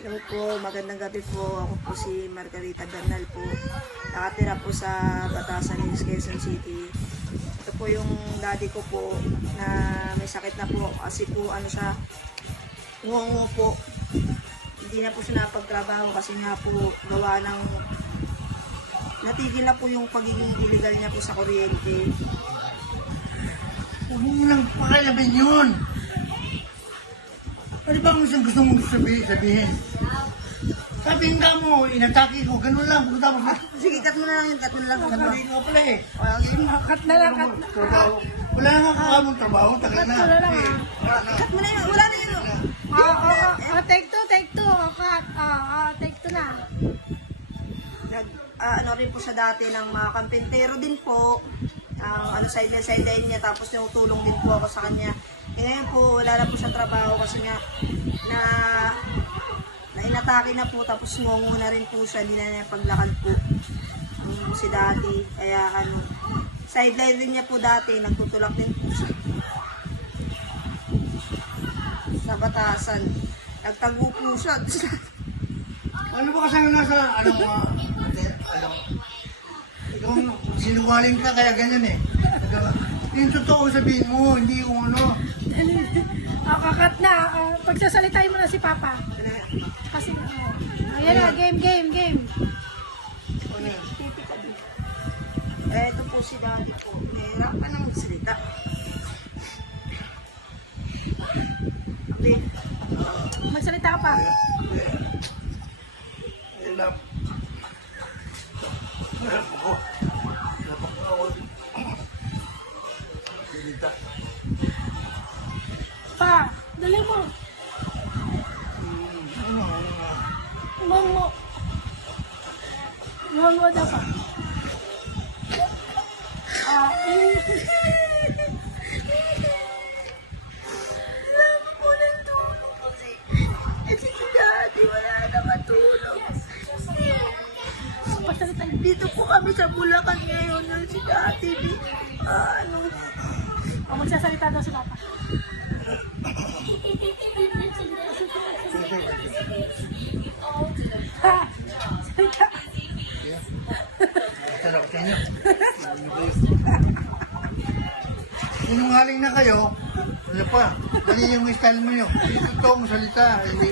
Hello po, magandang gabi po. Ako po si Margarita Bernal po. Nakatira po sa Batasan, Quezon City. Ito po yung daddy ko po na may sakit na po kasi po ano siya, ngungo po. Hindi na po siya napagtrabaho kasi nga po gawa ng natigil na po yung pagiging illegal niya po sa kuryente. Huwag mo lang pakalaban yun. Ano ba ang gusto mong sabihin? Sabihin ka mo, inatake ko, ganun lang. Tapos na, Sige, cut mo na lang yun, cut mo na lang. sabihin ko pala eh. Cut na lang, cut. Trabaho. Wala na nga kakamong trabaho, tagal na. Wala na nga. Cut mo na yun, wala na yun. Take two. Cut. Take two na. Ano rin po siya dati ng mga kampentero din po. Ang sideline niya, tapos tinutulong din po ako sa kanya. Ngayon po, wala na po siyang trabaho kasi nga na inatake na po, tapos ngungo na rin po siya, hindi na niya paglakad po. Si daddy, kaya sideline rin niya po dati, nagtutulak din po siya. Sa Batasan, nagtago po siya. Ano ba kasi ang nasa, itong sinungaling ka kaya ganyan eh. Yung totoo sabihin mo, hindi yung ano. Kakat na. Pagsasalitain mo na si Papa. Kasi, ayan na, game. Ito po si daddy po, nahirapan ng salita. Magsalita ka pa. Hirap ako. Salita. Pa, dali mo. Mango daw pa. Kailangan po ng tulong kasi si daddy wala na matulog. Pagsalitain. Dito po kami sa Bulacan ngayon ng si daddy. Magsasalita daw si Papa. Ha! Salita. Sarap sa inyo. Sinungaling na kayo, ano pa? Mali yung style mo yun. Hindi totoo mo salita. Hindi.